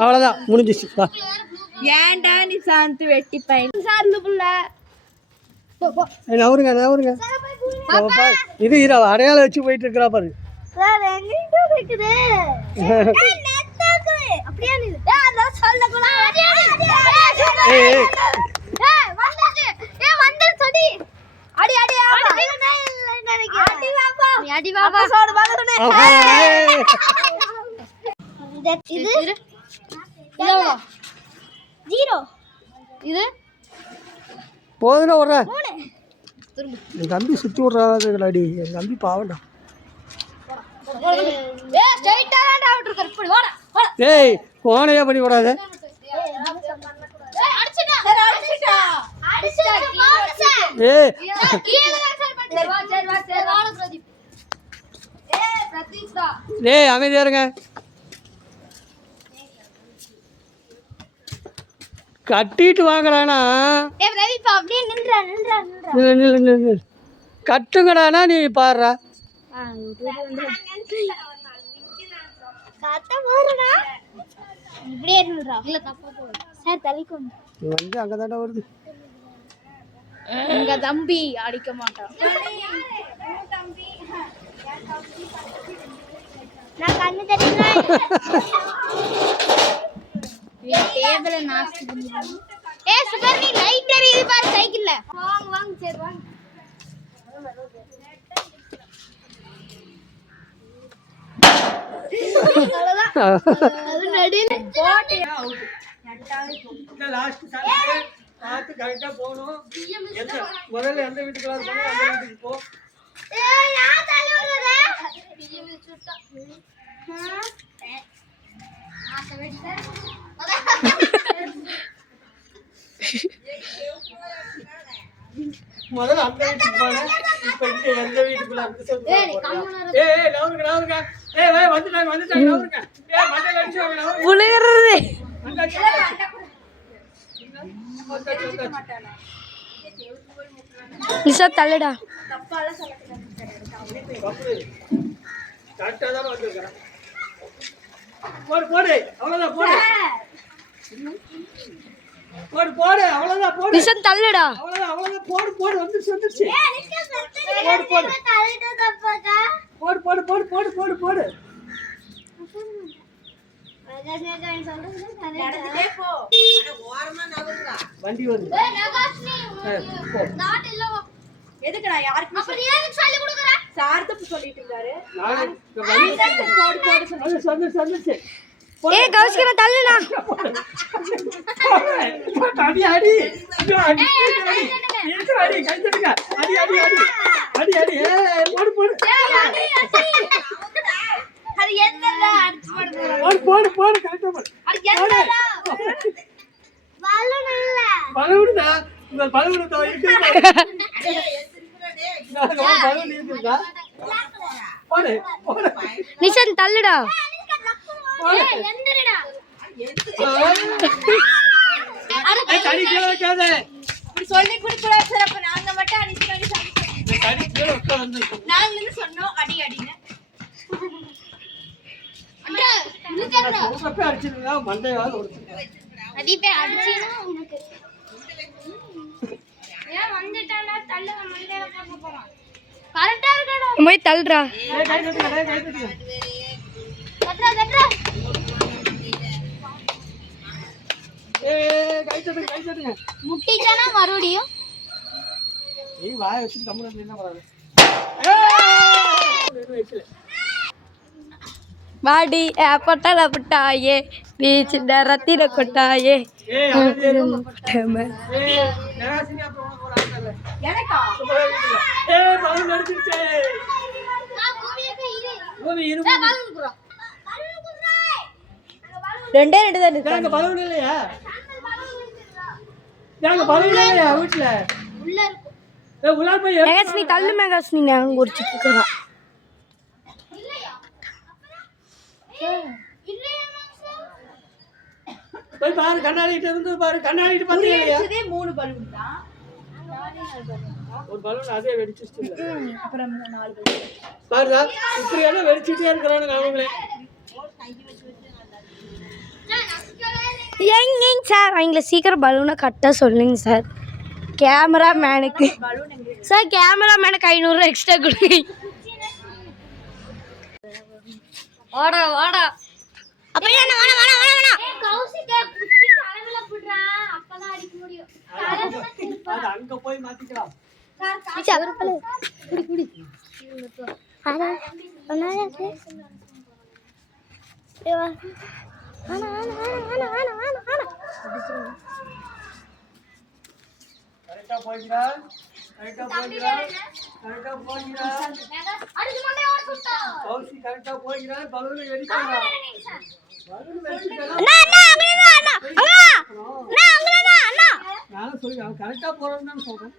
அவ்வளோதான் முடிஞ்சிச்சு. ஏன்டா நீ சாந்து வெட்டி பையன் சார்ந்து புள்ள நவருங்க நவருங்க. இது அடையாளம் வச்சு போயிட்டு இருக்கிறா பாரு. போதுனா ஒரு என் தம்பி சுற்றி விட்றாடி. என் தம்பி பாவண்டா. ஏய் போனையா பண்ணி விடாத. ஏய் அமைதியா இருங்க. கட்டிட்டு வாங்கடானா கட்டுங்கடானா நீ பாடுறா. வந்து அங்கதாண்டா வருது. எங்க தம்பி அடிக்க மாட்டான். நான் கண்ணு தெரியல. டேபிள நாஸ்தி பண்ணிடுங்க. சுகர் நீ லைட் எரியுது பாரு சைக்கிள்ல. வாங்க சரி வாங்க. அது நடில போட்டு லாஸ்ட் சான்ஸ் பார்த்து கரெக்டா போணும். முதல்ல எந்த வீட்டுக்கு போறோம் அந்த வீட்டுக்கு போ. ஏய் நான் தள்ளி விடுறேன். பிஜிஎம் சுட்டா. ஆசை வெட்ட. முதல்ல அந்த வீட்டுக்கு போறேன். இப்போ இங்க எந்த வீட்டுக்குள்ள இருக்கு சொல்லு. ஏய் நவருங்க. ஏய் வந்துட்டாங்க நவருங்க. ஏய் மண்டல அடிச்சு வாங்க நவருங்க. புளியறது. நிஷா தள்ளுடா. தப்பால சொல்லக்கூடாது. கரெக்ட்டா தான் வந்திருக்கேன். போடு அவ்வளவுதான் போடு. போடு அவ்வளவுதான் போடு. நிஷா தள்ளுடா. அவ்வளவுதான் போடு வந்துருச்சு. ஏய் நிஷா தள்ளுடா. தள்ளிட்டு தப்பாக்கா. போடு. வண்டி வந்து எதுக்குடா யாருக்கு அப்புறம் ஏன் சொல்லி கொடுக்கற சார்தப்பு சொல்லிட்டு இருக்காரு. சந்தோஷம். ஏய் கௌஸ்கிர தள்ளுடா. அடி கைத்தடுங்க. அடி ஏய் போடு. அது என்னடா அடிச்சு போடு கரெக்ட்டா போடு. அது என்னடா பலூன் இல்ல பலூன்டா. இந்த பலூன் தோ இருக்கு. நான் பலூன் இருக்குடா. போடு. நிஷன் தள்ளுடா. ஏய் எந்திரடா. ஏய் கடி கீழ வைக்காத. இப்படி சொல்லி குடுக்குறா சார். அப்ப நாங்க மட்டும் அடிச்சு கடி கீழ வைக்க வந்து. நாங்க என்ன சொன்னோம் அடின்னு. அண்ணா நிக்கறடா. உனக்கு அடிச்சிருந்தா மண்டையால ஒடிச்சு. அதிபே அடிச்சினா உனக்கு. ஏன் வந்துட்டானா தள்ளுற மண்டையில போக போறான். கரெக்ட்டா இருக்கடா. போய் தள்ளுடா. ஏய் கை தட்டுங்க. தட்டா. ஏய் கை தட்டுங்க. முட்டிச்சானா மறுபடியும். ஏய் வாய் வச்சு கம்முனு என்ன பண்றாரு. ஏய் வாடி பட்டல புட்டாயே பீச் ரத்திர கொட்டாயே. ஏய் நராசினி அப்புறம் ஒரு ஆளல எனக்கா ஏய் பலூன் அடிச்சிச்சே. நான் பூமி இரு பலூன் குறா. ரெண்டே தான் இருக்கு. எனக்கு பலூன் இல்லையா? எனக்கு பலூன் இல்லையா வீட்ல? உள்ள இருக்கு. ஏய் உள்ள போய் மேகஸ்னி தள்ளு மேகஸ்னி நான் குடிச்சிட்டு இருக்கறா. இல்லையா? இல்லையா மேகஸ்? போய் பாரு கண்ணாடிட்ட இருந்து பாரு. கண்ணாடிட்ட பாத்தீங்களா? இதுவே 3 பலூன் தான். ஒரு பலூன் அதே வெடிச்சிட்டு இல்ல அப்புறம் 4 பலூன் பாருடா இப்படி எல்லாம் வெடிச்சிட்டே இருக்கறானுங்க அவங்களே எங்கேங்க சார் அவங்கள சீக்கிரம் பலூனை கட்ட சொல்லுங்க சார் கேமராமேனுக்கு சார் கேமராமேனுக்கு 500 எக்ஸ்ட்ரா கொடுங்க வாடா வாடா அப்ப என்ன வாடா வாடா வாடா கௌசிக புச்சி தலையில புடுறா அப்பதான் அடிக்க முடியும் அது அங்க போய் மாத்திக்கலாம் சார் குடி குடி ஆனா ஒண்ணாச்சு ஏவா ஆனா கரெக்ட்டா போய்டா அடிச்சு மண்டே ஓட சுட்டா கௌசி கரெக்ட்டா போய்டா பலூன் வெடிக்கறா பலூன் வெடிக்கறா அண்ணா நான் சொல்றேன் கரெக்ட்டா போறேன்னு நான் சொல்றேன்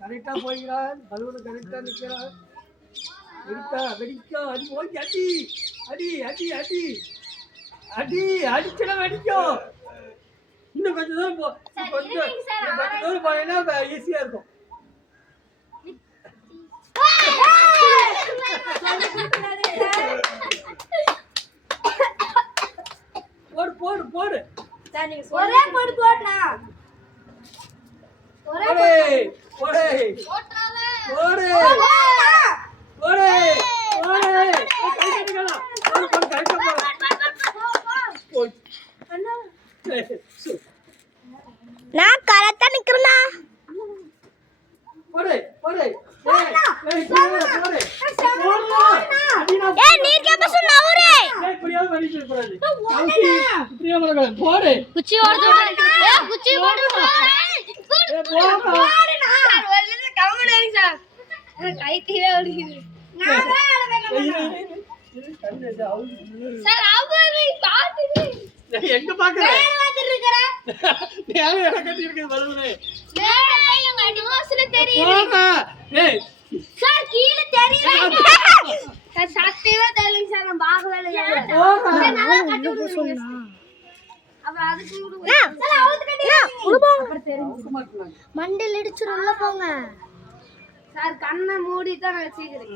கரெக்ட்டா போய்டா பலூன் கரெக்ட்டா நிக்கறா வெடிக்கா அடி போய் அடி அடிச்சல வெடிக்கும் இன்னும் கொஞ்சம் தூரம் போ கொஞ்சம் தூரம் போனேன்னா ஈஸியா இருக்கும் போடு போடு போடு ஒரே போடு போடுனா போடு போடு போடு போடு போடு கை கட்டிக்கலாம் போடு போடு கரெக்ட்டா போடு அண்ணா நான் கரெக்ட்டா நிக்கிறேனா போடு போடு ஏய் போடு ஏய் நீர் கேப்ப சொன்னா அவரே ஏய் இப்படியே வலிச்சு போறாரு இப்படியே வரங்க போடு குச்சி ஓடுது ஏய் குச்சி ஓடுது ஏய் போடா சார் வரல கவுண்டரிங் சார் கை கீழ ஓடுது நான் சார் அவரே பாத்துது எங்க பாக்குற மேல வந்துட்டு இருக்கற மேல கட்டி இருக்குது பலூனே மேல பையங்க டிவோஸ்ல தெரியுது போடா ஏய் சார் கீழ தெரியுது சார் சத்தியமா தெரியல சார் நான் பாக்கல போடா நல்லா கட்டி விடுங்க அப்புறம் அதுக்கு விடுங்க சார் அவுத்து கட்டி உள்ள போங்க தெரிஞ்சு மண்டைல இடிச்சு உள்ள போங்க சார் கண்ணை மூடி தான் நான் வச்சிக்கிறேன்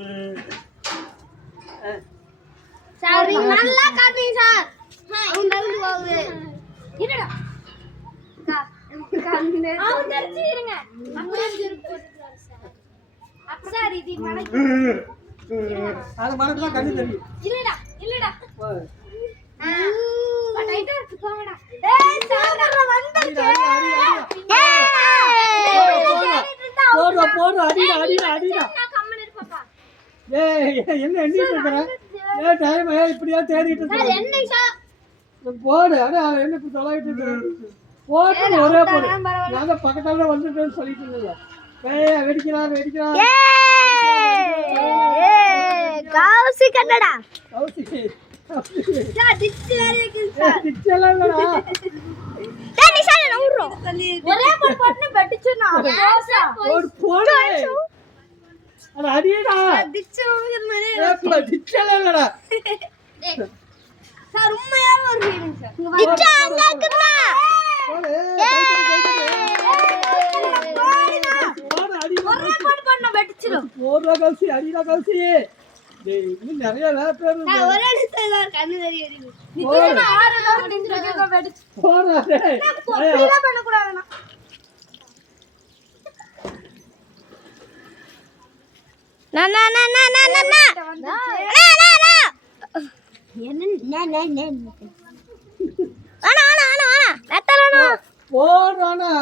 சார் நல்லா காட்டுங்க சார் அவங்க வந்து போகுது என்னடா கண்ணு அவங்க தெரிஞ்சிருங்க அப்படியே போட்டுறாரு சார் அப்ப சார் இது மனக்கு அது மனசுல கண்ணு தெரியும் இல்லடா போ டைட்டா இருக்கு போங்கடா ஏய் சார் வந்துருச்சு போடு போடு அடிடா நான் கம்மன் இருப்பப்பா ஏய் என்ன எண்ணிட்டு இருக்கற ஏய் டைம் இப்படியே தேடிட்டு சார் இருக்க என்ன சார் போடு அட என்ன இப்படி தொலையிட்டு இருக்க போடு ஒரே போடு நான் பக்கத்தால வந்துட்டேன்னு சொல்லிட்டு இருந்தேன் ஏய் வெடிக்கிறா ஏய் கௌசி கண்ணடா கௌசி சார் டிச் வேற இருக்கு சார் டிச்சல இல்லடா டேய் நிஷான நவுறோம் ஒரே போட்டு வெடிச்சுனா போடு அட அடிடா டிச் மாதிரி ஏய் டிச்சல இல்லடா சார் உண்மையான ஒரு ஃபீலிங் சார் டிச் அங்க இருக்குடா போடு போடு அடிடா ஒரே போட்டு வெடிச்சிரும் போடுடா கௌசி டேய் இன்னும் நிறைய பேர் இருக்கு ஒரே நிமிஷம் கண்ணு தெரியுது நிச்சயமா ஆறதா முடிஞ்சிருக்க வெடிச்சு போடா டேய் பொப்பில பண்ண கூடாதுனா போடுறானா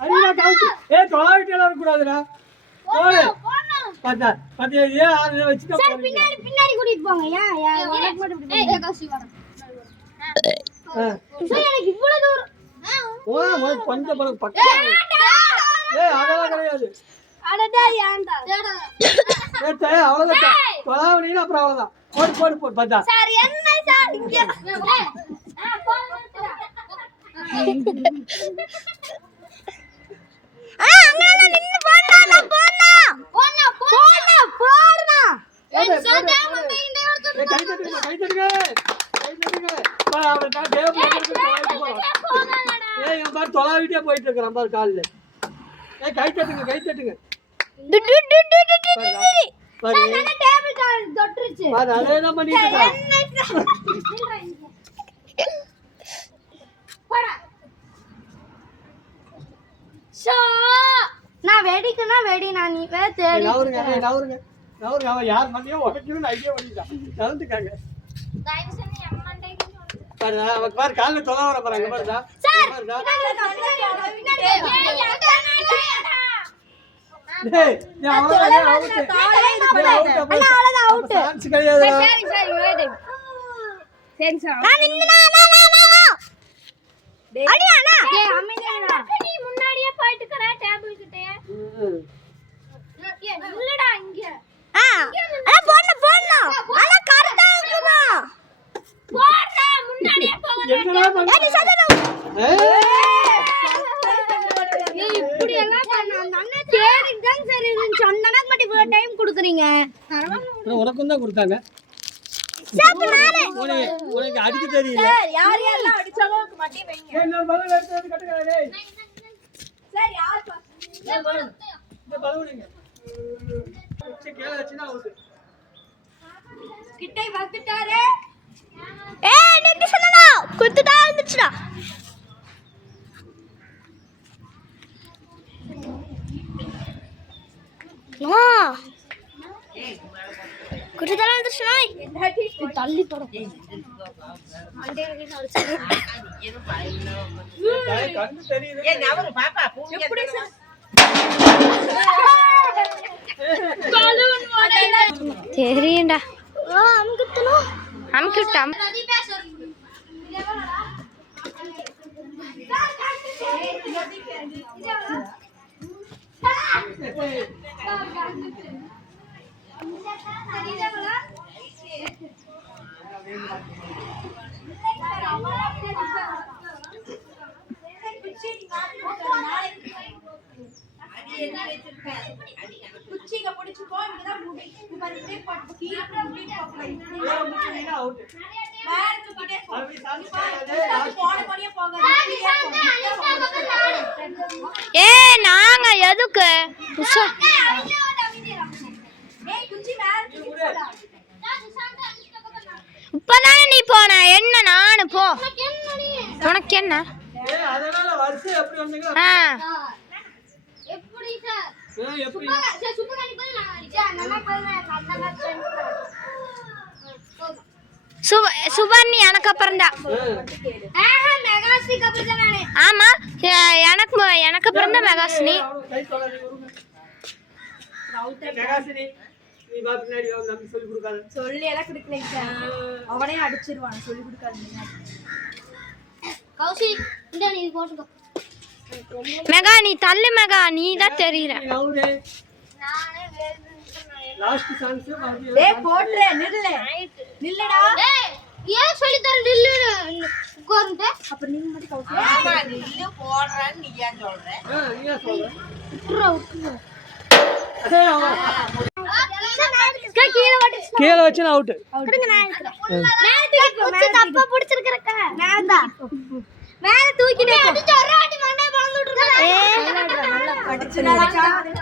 அடிடா கௌசி ஏய் தொலைவிட்டே வரக்கூடாதுடா போடு பாத்தா பாத்தியா ஏன் அதை வச்சுக்க போறீங்க பின்னாடி கூட்டிட்டு போங்க ஏன் உனக்கு மட்டும் இப்படி கௌசி வர சார் எனக்கு இவ்வளவு தூரம் ஓ கொஞ்சம் பக்கம் பக்கம் ஏய் அதெல்லாம் கிடையாது அடடா ஏன்டா ஏய் அவ்வளவுதான் தொலைவினா அப்புறம் அவ்வளவுதான் போடு பாத்தா சார் என்ன சார் இங்க அங்கல நின்னு போடா போடா போடா கை தட்டுங்க கை தட்டுங்க கை தட்டுங்க அவன் டேபிள் ஏய் இவன் பாரு தொலாவிட்டே போயிட்டு இருக்கிறான் பாரு காலில் ஏய் கை தட்டுங்க கை தட்டுங்க பாரு பாரு அதேதான் பண்ணிட்டு இருக்கான் நான் வெடிக்கனா வெடி நான் நீ வே தேடி நவருங்க நவருங்க நவருங்க அவன் யார் மண்டையோ உடைக்கணும்னு ஐடியா பண்ணிட்டான் நவந்துக்காங்க பாரு அவன் பாரு காலில் தொலை வர பாருங்க பாருடா பாருடா டேய் நீ அவ்வளவுதான் அவுட் சான்ஸ் கிடையாது சரி சார் நான் நின்னா அடியானா ஏய் அமைதியாடா நீ முன்னாடியே போயிட்டு கர டேபிள் கிட்ட இல்லடா இங்க அட போடணும் அட கரெக்ட்டா இருக்குமா போடா முன்னாடியே போங்க ஏய் சதனா ஏய் இப்படி எல்லாம் பண்ண அந்த அண்ணன் சரி தான் சரி சொன்னனக்கு மட்டும் இவ்வளவு டைம் கொடுக்குறீங்க உனக்கும் தான் கொடுத்தாங்க உனக்கு அடிக்க தெரியல யார் யாரெல்லாம் அடிச்சாலும் மட்டி வைங்க. இன்னொரு பலூன் எடுத்து கட்டுங்க டேய் சார் யார் இந்த பலூனுங்க கீழ வச்சினா அவுட் கிட்டே வந்துட்டாரே ஏய் நின்னு சொல்லடா குத்துடா இருந்துச்சுடா நோ குத்துடா இருந்துச்சுடா தள்ளி போடு கண்ணு தெரியுது ஏய் நவரு பாப்பா பூங்க எப்படி தெரியும்டா ஓ அம்குத்தணும் அம்குட்டம் குச்சிங்க பிடிச்சு போ இங்கதான் முடி இது பாரு இப்படியே போட்டு கீழ முடி போகலாம் அவுட் வேற தூக்கிட்டே போ அப்படி சான்ஸ் போன மாதிரியே போகாது ஏய் நாங்க எதுக்கு புஷா ஏய் குச்சி வேற தூக்கி போடா இப்பதானே நீ போன என்ன நானு போ உனக்கு என்ன ஏய் அதனால வருஷம் எப்படி வந்தீங்க எப்படி சார் எப்படி சார் சூப்பர் காணி போய் நான் அடிச்சேன் நம்ம போய் சுபர்ணி எனக்கு அப்புறம் தான் மெகாஸ்னிக்கு அப்புறம் தான் நானே ஆமா எனக்கு அப்புறம் தான் மெகாஸ்னி கை தொலைங்க மெகாசினி நீ பா பின்னாடி வந்து நம்ம சொல்லி கொடுக்காத சொல்லி எல்லாம் குடுக்கலைங்க சார் அவனே அடிச்சிருவான் சொல்லி கொடுக்காதீங்க கௌசி இந்த நீ போட்டுக்கோ மெகா நீ தள்ளு மெகா நீ தான் தெரியற நவுரு நானே லாஸ்ட் சான்ஸ் டேய் போட்றே நில்லுடா ஏய் ஏன் சொல்லி தர நில்லு உட்கார்ந்து அப்ப நீங்க மட்டும் கவுசி ஆமா நில்லு போடுறன்னு நீ ஏன் சொல்ற நீங்க சொல்ற உட்றா கீழ வச்சு அவுட் கொடுங்க நான் மேல தப்பா புடிச்சிருக்கறக்க மேல தூக்கிட்டே அடிச்சு ஒரு அடி மண்டை பறந்துட்டு இருக்க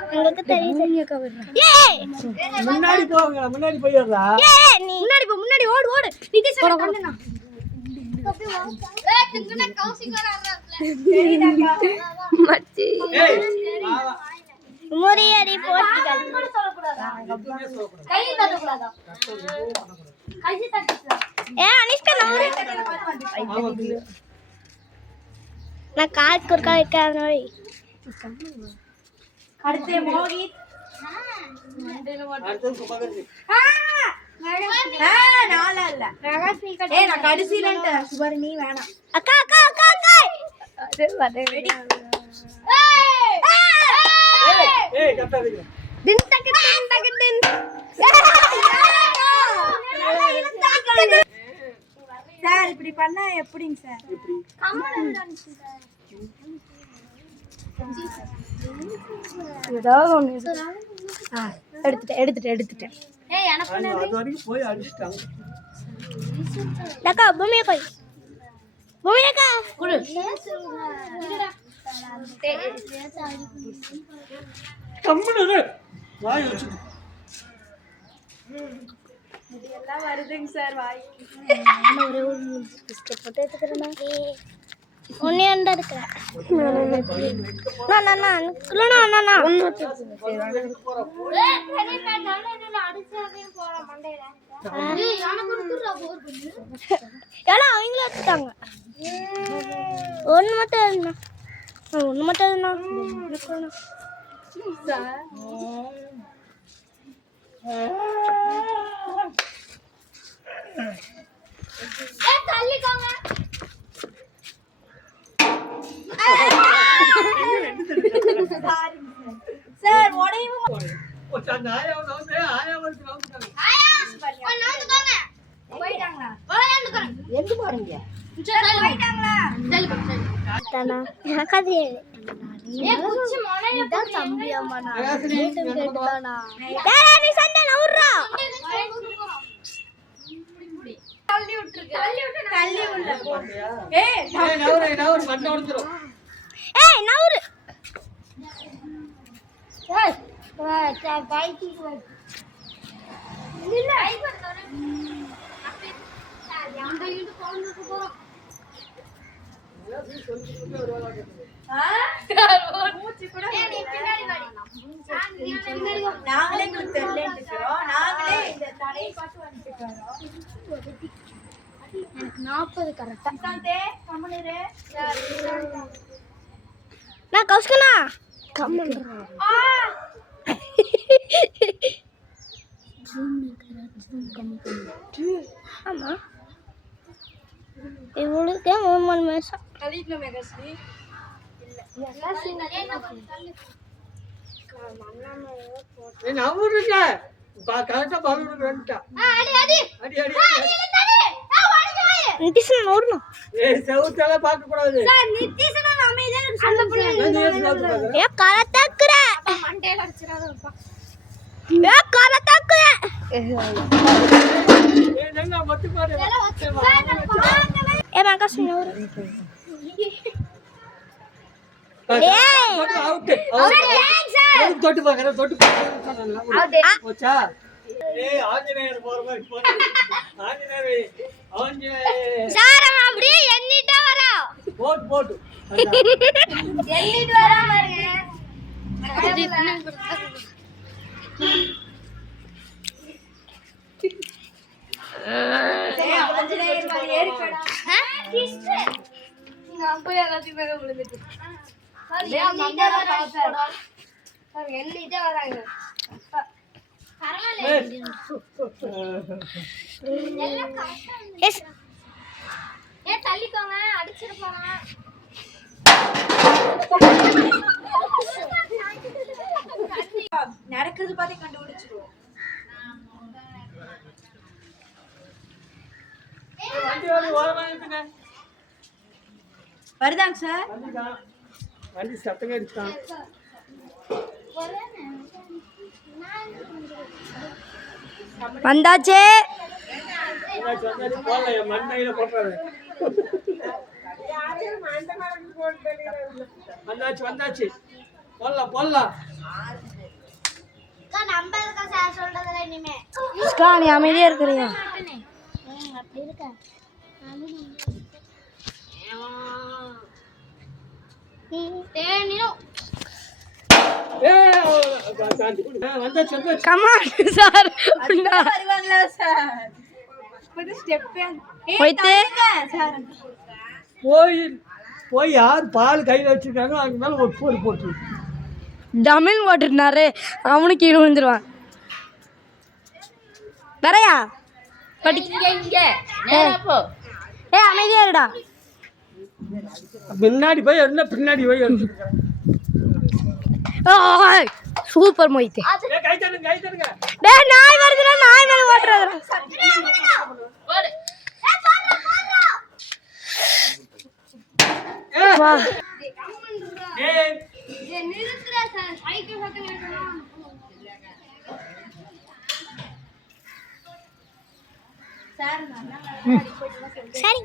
உங்களுக்கு தெரியும் ஏய் முன்னாடி போங்க முன்னாடி போயிடுறா ஏய் நீ முன்னாடி ஓடு நிதிஷ் கண்ணனா ஏய் திங்கன கௌசிக் வராறல மச்சி ஏய் வா முறியடி போட்டிகள் கை தட்ட கூடாதா கை தட்ட ஏ அனிஷ்கா நவரு நான் கால் குறுக்க வைக்கானோய் அடுத்து மோகித் அடுத்து சுபகர்ணி நாளா இல்ல ஏய் நான் கடைசிலன்ட்ட சுபர்ணி வேணாம் அக்கா அது வதடி ஏய் கட்டாதீங்க டின் டக் டின் சார் இப்படி பண்ணா எப்படிங்க சார் எப்படி ஏதோ ஒன்று எடுத்துட்டேன் ஏய் எனக்கு அது வரைக்கும் போய் அடிச்சிட்டாங்க. அக்கா பூமியை போய் பூமி அக்கா குடு கம்முனு வாய் வச்சுட்டு இதெல்லாம் வருதுங்க சார் வாய். ஒரே ஒரு பிஸ்கட் போட்டு எடுத்துக்கிறேன். ஒன்னே அண்டா இருக்கிறேன். அவங்களே எடுத்துட்டாங்க. ஒன்று மட்டும் தள்ளிக்கோங்க. சார் உடையும் அந்த ஆயா வந்து ஆயா வந்து நவுந்துட்டாங்க. போயிட்டாங்களா? எங்க போறீங்க? போயிட்டாங்களா? தள்ளி விட்டுருக்கு. தள்ளி உள்ள போ. ஏய் நவுரு மண்ணை உடைச்சிரும். நவுரு மூச்சு கூட நாங்களே உங்களுக்கு தெரியலன்னு இருக்கிறோம். நாங்களே இந்த தலையை பார்த்து வந்துட்டு வரோம். எனக்கு 40 கரெக்டா. சாந்தே கம்முனிரு. நான் கௌஸ்கனா கம்மன். ஆமா இவளுக்கு 3 நிமிஷம் கழிக்கணும் மெகஸ்ரீ. நவுருங்க கரெக்டா பலூனுக்கு வந்துட்டா. அடி அடி நிதிஷன் ஓடணும். செவுத்தெல்லாம் பார்க்க கூடாது. ஏ கரத்தக்குற மண்டையில அடிச்சிராதப்பா. ஏ கரத்தக்குற என்ன மொத்து பாரு. ஏ மங்கா சுனோரு. ஏய் அவுட் அவுட் தொட்டு பாக்கற தொட்டு பாக்கற போச்சா. ஏய் ஆஞ்சநேயர் போற மாதிரி போற. ஆஞ்சநேயர் சார் அவன் அப்படியே எண்ணிட்டே வரா. போட் எண்ணிட்டு வரா பாருங்க. ஏய் ஆஞ்சநேயர் மாதிரி ஏறிக்கடா. கிஸ்ட் நான் போய் எல்லாத்தையும் மேல விழுந்துட்டு. சார் மண்டல பாப்பா. சார் எண்ணிட்டே வராங்க. ஏ தள்ளிக்கோங்க அடிச்சிருப்பாங்க. நடக்கிறது பார்த்து கண்டுபிடிச்சிருவோம். வருதாங்க சார். வண்டி சத்தங்க அடிச்சான். வந்தாச்சே. மண்டையில போட்டாரு. வந்தாச்சு போடலாம். நீ அமைதியா இருக்கிறியா? அப்படி இருக்க கமான் சார். வருவாங்களா சார்? கொஞ்சம் ஸ்டெப் போயிட்டு சார் போய் யார் பால் கையில் வச்சிருக்காங்க அங்க மேல ஒரு போடு போட்டு டமில் போட்டுருந்தாரு. அவனுக்கு கீழே விழுந்துருவான். வரையா ஏ அமைதியா இருடா. முன்னாடி போய் என்ன பின்னாடி போய் சூப்பர் மொய்த்து. கை தருங்க. டேய் நாய் வருதுடா. நாய் மேல ஓட்றடா. வா ஏய் நிறுத்துறா சார். சைக்கிள் சத்தம் கேட்கணும். சரி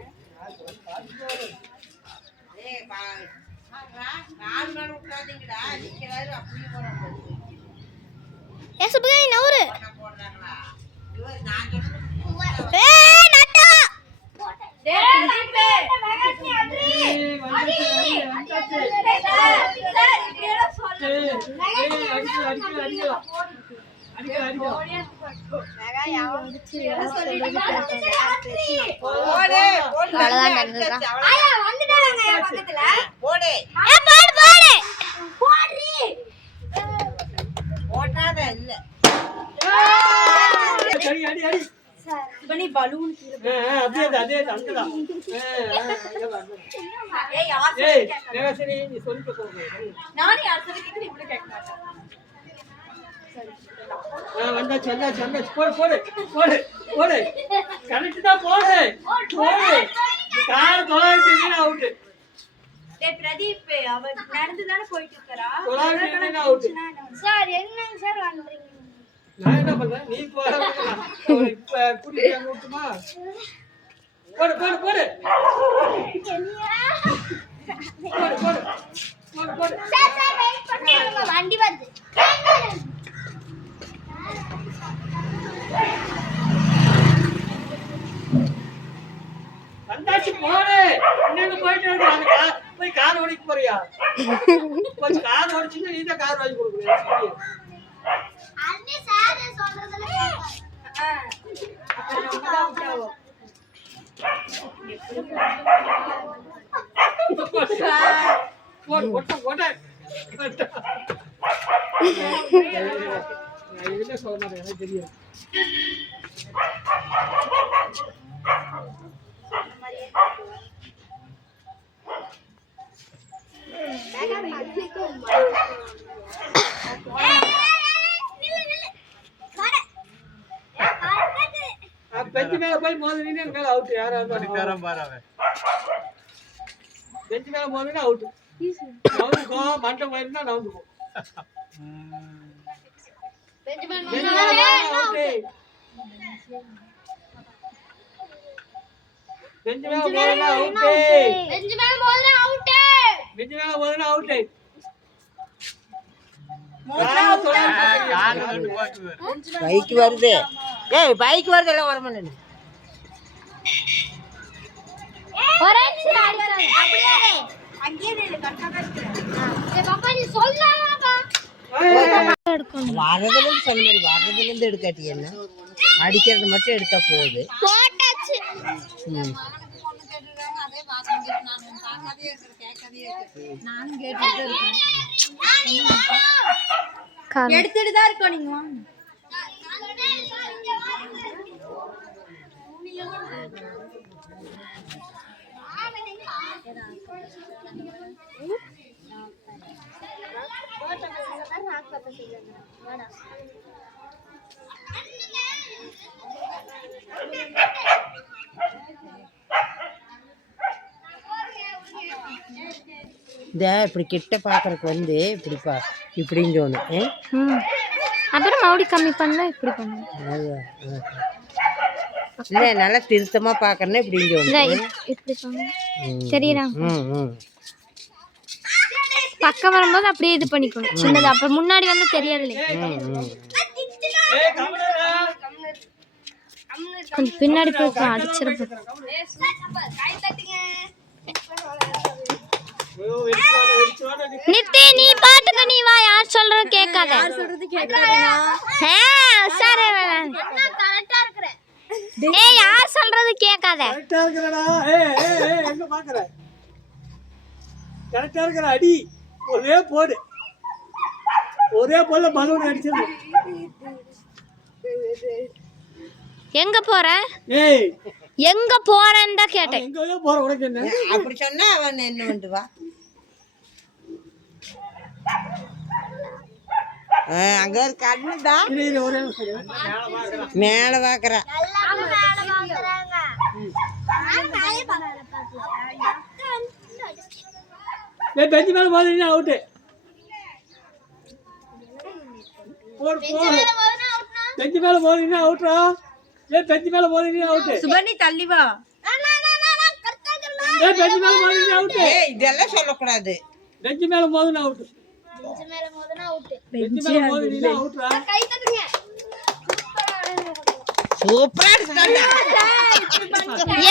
நவுரு வந்தாச்சு போடு போடு போடு போடு கரெக்ட் தான் போடு போடு கால் தொலைவிட்டு அவுட்டு பிரதீப் அவர் நடந்துதானே போயிட்டு இருக்காரா தொலைவிட்டு அவுட்டு சார் என்னங்க சார் பண்றீங்க நான் என்ன பண்றேன் நீ போற இப்ப குடிக்க விட்டுமா போடு போடு போடு போடு போடு போடு போடு சார் சார் வெயிட் பண்ணுங்க வண்டி வருது வந்தாச்சு போடு இன்னங்க போயிட்டு போய் கார் ஓடிக்க போறியா கொஞ்சம் கார் ஓடிச்சினா நீ தான் கார் வாங்கி கொடுக்குறியா அண்ணே சார் சொல்றதுல போடு போடு போடு நான் என்ன சொல்றேன் எனக்கு தெரியும் பெஞ்சு மேல போய் மோதினே மேல அவுட் யாராவது அடிக்காரன் பாரு அவன் பெஞ்சு மேல மோதினே அவுட் நவுந்துக்கோ மண்டை போயிருந்தா நவுந்துக்கோ பெஞ்சு மேல அவுட் பெஞ்சு மேல மோதினே அவுட் பெஞ்சு மேல மோதினா அவுட் பெஞ்சு மேல மோதினே அவுட் பைக் வருது ஏய் பைக் வருது எல்லாம் வர மாட்டேன் ஒரே நிமிஷம் அடிக்காத அப்படியே அங்கேயே கரெக்டா இருக்கு ஏ பாப்பா நீ சொல்லாதப்பா வரதுலேருந்து சொன்ன மாதிரி வரதுலேருந்து எடுக்காட்டி என்ன அடிக்கிறது மட்டும் எடுத்தா போகுது போட்டாச்சு எடுத்துட்டு தான் இருக்கோம் நீங்க வாங்க இந்த இப்படி கிட்ட பார்க்கறதுக்கு வந்து இப்படிப்பா இப்படின்னு தோணும் அப்புறம் மறுபடி கம்மி பண்ணா இப்படி பண்ணுங்க இல்லை நல்லா திருத்தமா பார்க்கறேன்னா இப்படின்னு தோணும் இப்படி பண்ணுங்க சரியா பக்கம் வரும்போது அப்படியே இது பண்ணிக்கணும் சின்னது அப்புறம் முன்னாடி வந்து தெரியாது கொஞ்சம் பின்னாடி போய் அடிச்சிருப்போம் நித்தி நீ பாட்டுக்க நீ வா யார் சொல்றது கேட்காத யார் சொல்றது கேட்காத கரெக்டா இருக்கிற அடி ஒரே போடு ஒரே போல பலூன் அடிச்சது எங்க போற ஏய் எங்க போறேன்னு தான் கேட்டேன் எங்க போற உனக்கு என்ன அப்படி சொன்னா அவன் என்ன பண்ணுவா அங்க கண்ணுதான் மேல பாக்குறா பெஞ்சு மேல போதுனா அவுட் போடு போடு பெஞ்சு மேல போதுனா அவுட்ரா ஏய் பெஞ்ச் மேல போறீங்க அவுட் சுபனி தள்ளி வா. ஏய் பெஞ்ச் மேல போறீங்க அவுட் ஏய் இதெல்லாம் சொல்லக்கூடாது. பெஞ்ச் மேல போதுனா அவுட் பெஞ்சு மேல மோதுனா அவுட். பெஞ்ச் மேல போறீங்க அவுட்ரா கை தட்டுங்க. சூப்பரா இருக்காடா.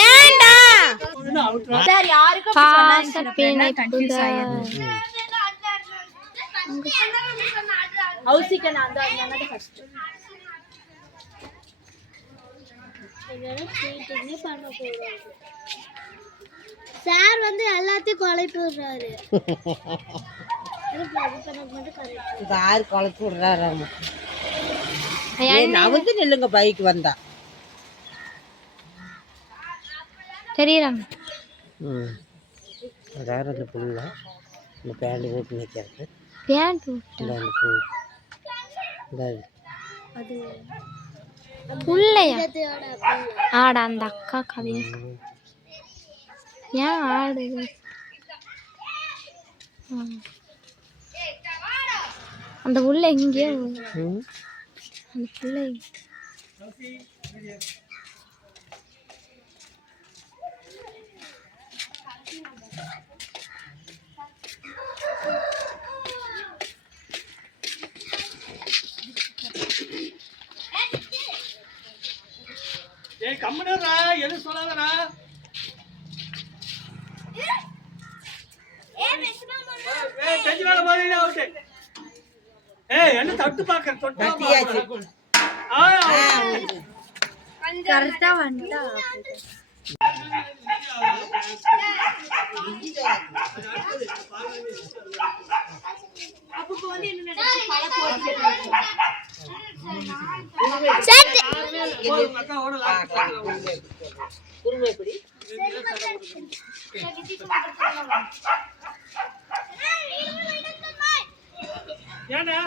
ஏன்டா போதுனா அவுட்ரா சார் யாருக்கும் பாச பிணைப்புங்க. ஹவுசிக்கன் அந்த அந்த ஃபர்ஸ்ட் சார் வந்து எல்லாத்தையும் கொலை போடுறாரு. யாரு குழப்பி விடுறாராமா. நவுந்து நில்லுங்க பைக் வந்தா. தெரியறாங்க. வேற அந்த புள்ள இந்த பேண்ட் போட்டு நிற்கிறது. பேண்ட் இந்த புள்ள இந்த அது புள்ளையா? ஆடா அந்த அக்கா கதையா? ஏன் ஆடுது? அந்த புள்ள எங்கேயோ அந்த புள்ளை ஏய் கம்முனடா எது சொல்லாதடா ஏய் பெஞ்ச் மேல போறீங்க அவுட் ஏய் என்ன தட்டு பாக்கற தொட்டா கத்தியாச்சு. கரெக்டா வந்துட்டா. குருமை எப்படி ஏன்னா